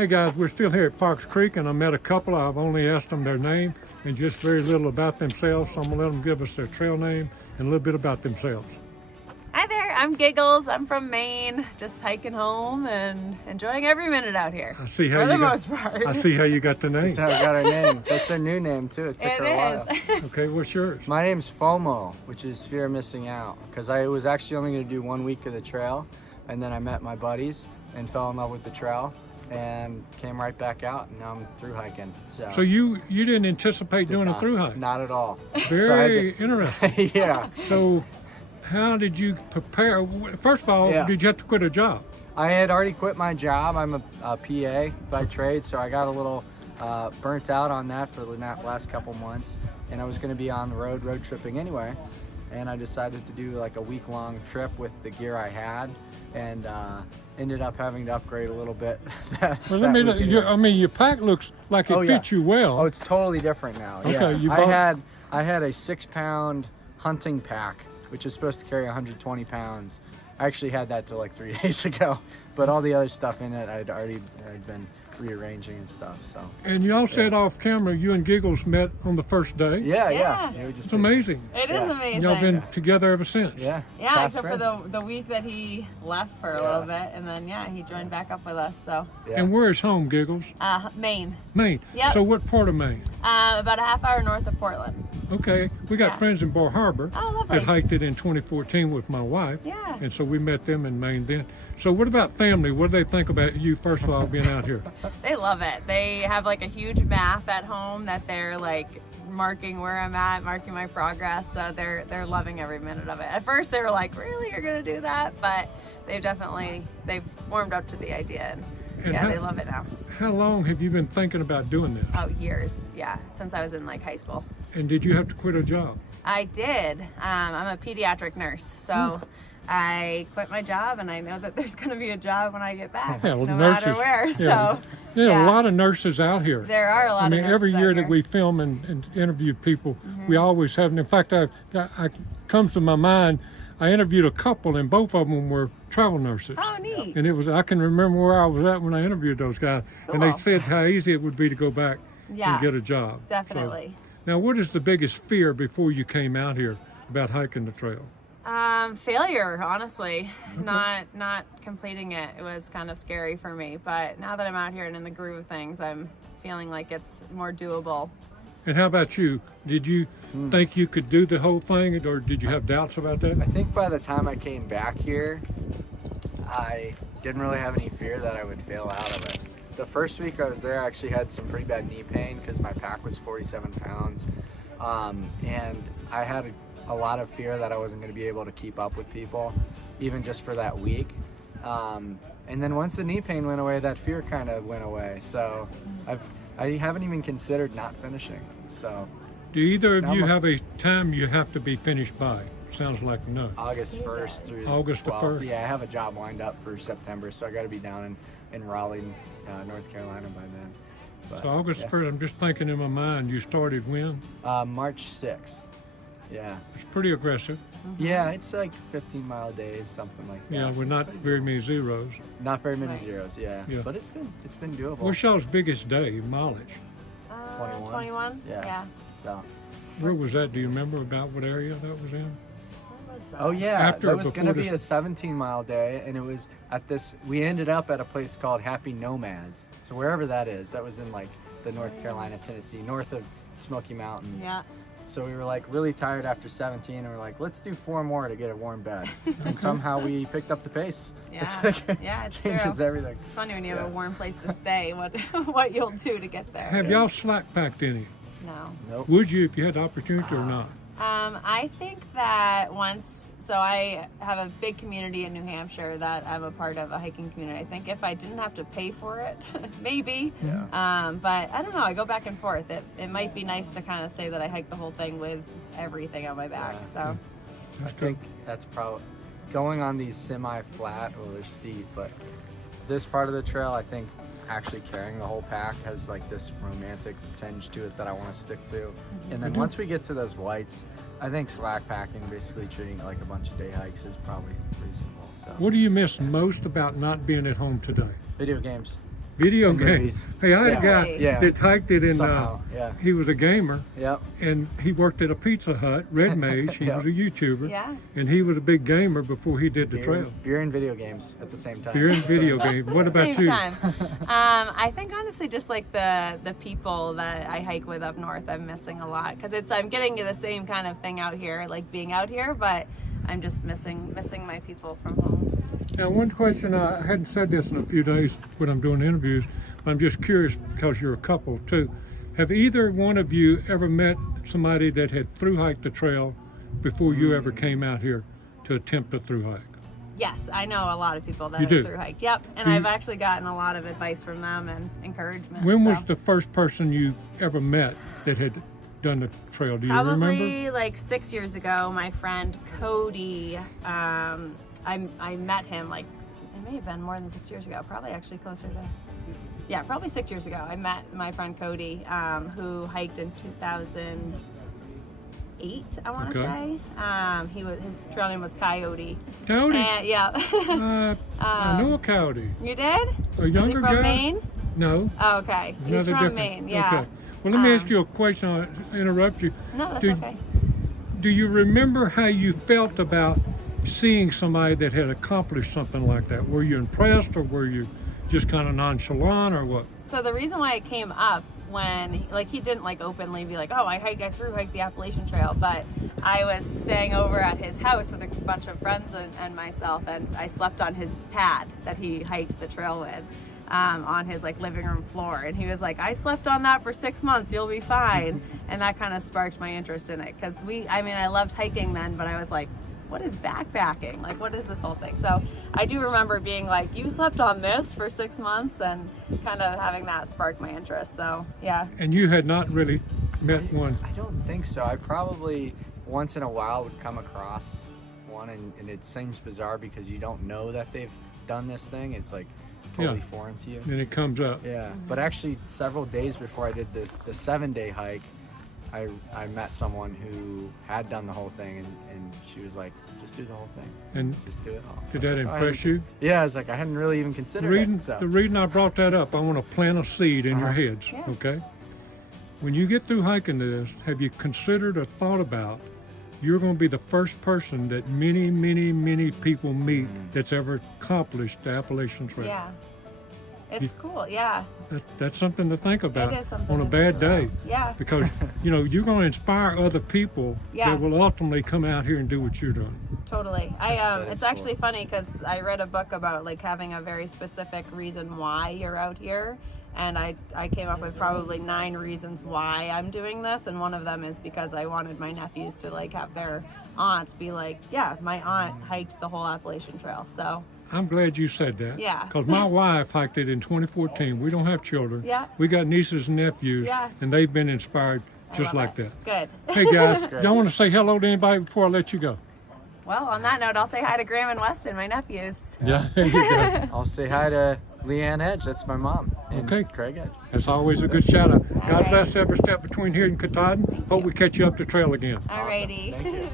Hey guys, we're still here at Fox Creek, and I met a couple. I've only asked them their name and just very little about themselves. So I'm gonna let them give us their trail name and a little bit about themselves. Hi there, I'm Giggles. I'm from Maine, just hiking home and enjoying every minute out here. I see how for the you got, most part. I see how you got the name. That's how we got our name. That's our new name too. It took her a while. It Okay, what's yours? My name's FOMO, which is fear of missing out, because I was actually only going to do 1 week of the trail, and then I met my buddies and fell in love with the trail and came right back out, and now I'm through hiking. So you didn't anticipate doing a through hike? Not at all. Very interesting. Yeah. So how did you prepare? First of all, did you have to quit a job? I had already quit my job. I'm a PA by trade, so I got a little burnt out on that for the last couple months, and I was going to be on the road tripping anyway, and I decided to do like a week-long trip with the gear I had, and ended up having to upgrade a little bit. Well, let me look. I mean, your pack looks like it fits you well. Oh, it's totally different now. Okay, yeah. I had a 6-pound hunting pack, which is supposed to carry 120 pounds. I actually had that till like 3 days ago, but all the other stuff in it I'd been rearranging and stuff. So. And y'all said off camera you and Giggles met on the first day. Yeah. It's amazing. It is amazing. Y'all been together ever since. Yeah. Yeah, except for the week that he left for a little bit, and then he joined back up with us. So. Yeah. And where's home, Giggles? Maine. Maine. Yep. So what part of Maine? About a half hour north of Portland. Okay, we got friends in Bar Harbor. Oh, lovely. That hiked it in 2014 with my wife. Yeah. And so we met them in Maine then. So what about family? What do they think about you, first of all, being out here? They love it. They have like a huge map at home that they're like marking where I'm at, marking my progress. So they're loving every minute of it. At first they were like, really, you're gonna do that? But they've warmed up to the idea, and they love it now. How long have you been thinking about doing this? Oh, years, since I was in like high school. And did you have to quit a job? I did. I'm a pediatric nurse, so I quit my job, and I know that there's going to be a job when I get back, no matter where. So, a lot of nurses out here. There are a lot of nurses. I mean, every year that we film and interview people, we always have. And in fact, I comes to my mind, I interviewed a couple, and both of them were travel nurses. Oh, neat. And I can remember where I was at when I interviewed those guys. Cool. And they said how easy it would be to go back and get a job. Definitely. So, now, what is the biggest fear before you came out here about hiking the trail? Failure, honestly. Okay. Not completing it. It was kind of scary for me, but now that I'm out here and in the groove of things, I'm feeling like it's more doable. And how about you? Did you think you could do the whole thing, or did you have doubts about that? I think by the time I came back here, I didn't really have any fear that I would fail out of it. The first week I was there, I actually had some pretty bad knee pain because my pack was 47 pounds. And I had a lot of fear that I wasn't going to be able to keep up with people, even just for that week. And then once the knee pain went away, that fear kind of went away. So I haven't even considered not finishing. So. Do either of you have a time you have to be finished by? Sounds like no. August 1st through August the 1st? Yeah, I have a job lined up for September, so I got to be down in Raleigh, North Carolina by then. But, so August 1st, I'm just thinking in my mind, you started when? March 6th. Yeah. It's pretty aggressive. Yeah, it's like 15-mile days, something like that. Yeah, with not very many zeros. Not very many zeros, yeah. But it's been doable. What's y'all's biggest day, mileage? 21? Yeah. So. Where was that? Do you remember about what area that was in? Oh yeah, that was going to be a 17-mile day, and it was at we ended up at a place called Happy Nomads. So wherever that is, that was in like the North Carolina, Tennessee, north of Smoky Mountains. Yeah. So we were like really tired after 17, and we're like, let's do 4 more to get a warm bed. And somehow we picked up the pace. Yeah, it's changes true. Everything. It's funny when you have a warm place to stay, what you'll do to get there. Have y'all slack packed any? No. Nope. Would you if you had the opportunity or not? I think that so I have a big community in New Hampshire that I'm a part of, a hiking community. I think if I didn't have to pay for it, maybe. Yeah. But I don't know, I go back and forth. It might be nice to kind of say that I hiked the whole thing with everything on my back. So I think that's probably going on these semi-flat, well, they're steep, but this part of the trail, I think actually carrying the whole pack has like this romantic tinge to it that I want to stick to. And then once we get to those whites, I think slack packing, basically treating it like a bunch of day hikes, is probably reasonable. So. What do you miss most about not being at home today? Video games. Video and games. movies. Hey, I had a guy Really? Yeah. that hiked it in. Somehow, yeah. He was a gamer, Yep. and he worked at a Pizza Hut, Red Mage. He Yep. was a YouTuber, Yeah. and he was a big gamer before he did the trail. Beer and video games at the same time. Beer and That's what video it was. games. What about Same you? time. I think honestly, just like the people that I hike with up north, I'm missing a lot because I'm getting the same kind of thing out here, like being out here, but I'm just missing my people from home. Now, one question, I hadn't said this in a few days when I'm doing interviews, but I'm just curious because you're a couple too. Have either one of you ever met somebody that had through hiked the trail before you ever came out here to attempt a through hike? Yes, I know a lot of people that You have do? through hiked. Yep, and Do you- I've actually gotten a lot of advice from them and encouragement. When so. was the first person you've ever met that had done the trail? Do you remember? Probably like 6 years ago, my friend Cody, I met him like, it may have been more than 6 years ago, probably actually closer to, yeah, probably 6 years ago. I met my friend Cody, who hiked in 2008, I want to Okay. say. His trail name was Coyote. Coyote? And yeah. I know a coyote. You did? A Is he younger from guy? Maine? No. Oh, okay. He's Another from different. Maine, yeah. Okay. Well, let me ask Um, you a question. I'll interrupt you. No, that's Do- okay. Do you remember how you felt about seeing somebody that had accomplished something like that? Were you impressed, or were you just kind of nonchalant, or what? So the reason why it came up when, he didn't openly be like, oh, I through hiked the Appalachian Trail, but I was staying over at his house with a bunch of friends and myself, and I slept on his pad that he hiked the trail with. On his living room floor, and he was like, I slept on that for 6 months, you'll be fine. And that kind of sparked my interest in it, because I loved hiking then, but I was like, what is backpacking? What is this whole thing? So I do remember being like, you slept on this for 6 months, and kind of having that spark my interest. So yeah. And you had not really met one. I don't think so. I probably once in a while would come across one, and it seems bizarre because you don't know that they've done this thing. It's totally foreign to you. And it comes up. Yeah, but actually several days before I did the 7-day hike, I met someone who had done the whole thing, and she was like, just do the whole thing. And Just do it all. did I that was like, impress you? Yeah, I was like, I hadn't really even The considered it. So. reason I brought that up, I want to plant a seed in your Uh-huh. heads, Yeah. okay? When you get through hiking this, have you considered or thought about you're going to be the first person that many, many, many people meet that's ever accomplished the Appalachian Trail? Yeah. It's cool, yeah. That's something to think about is something on a to bad think about. day, Yeah. because you're going to inspire other people Yeah. that will ultimately come out here and do what you're doing. Totally. That It's is cool. actually funny because I read a book about having a very specific reason why you're out here, and I came up with probably 9 reasons why I'm doing this, and one of them is because I wanted my nephews to have their aunt be like, yeah, my aunt hiked the whole Appalachian Trail. So I'm glad you said that. Yeah. Because my wife hiked it in 2014. We don't have children. Yeah. We got nieces and nephews. Yeah. And they've been inspired I just love like it. that. Good. Hey guys, great. y'all want to say hello to anybody before I let you go? Well, on that note, I'll say hi to Graham and Weston, my nephews. Yeah. There you go. I'll say hi to Leanne Edge. That's my mom. And Okay. Craig Edge. That's always a good shout out. God right. bless every step between here and Katahdin. Hope we catch you up the trail again. Alrighty. Awesome. Thank you.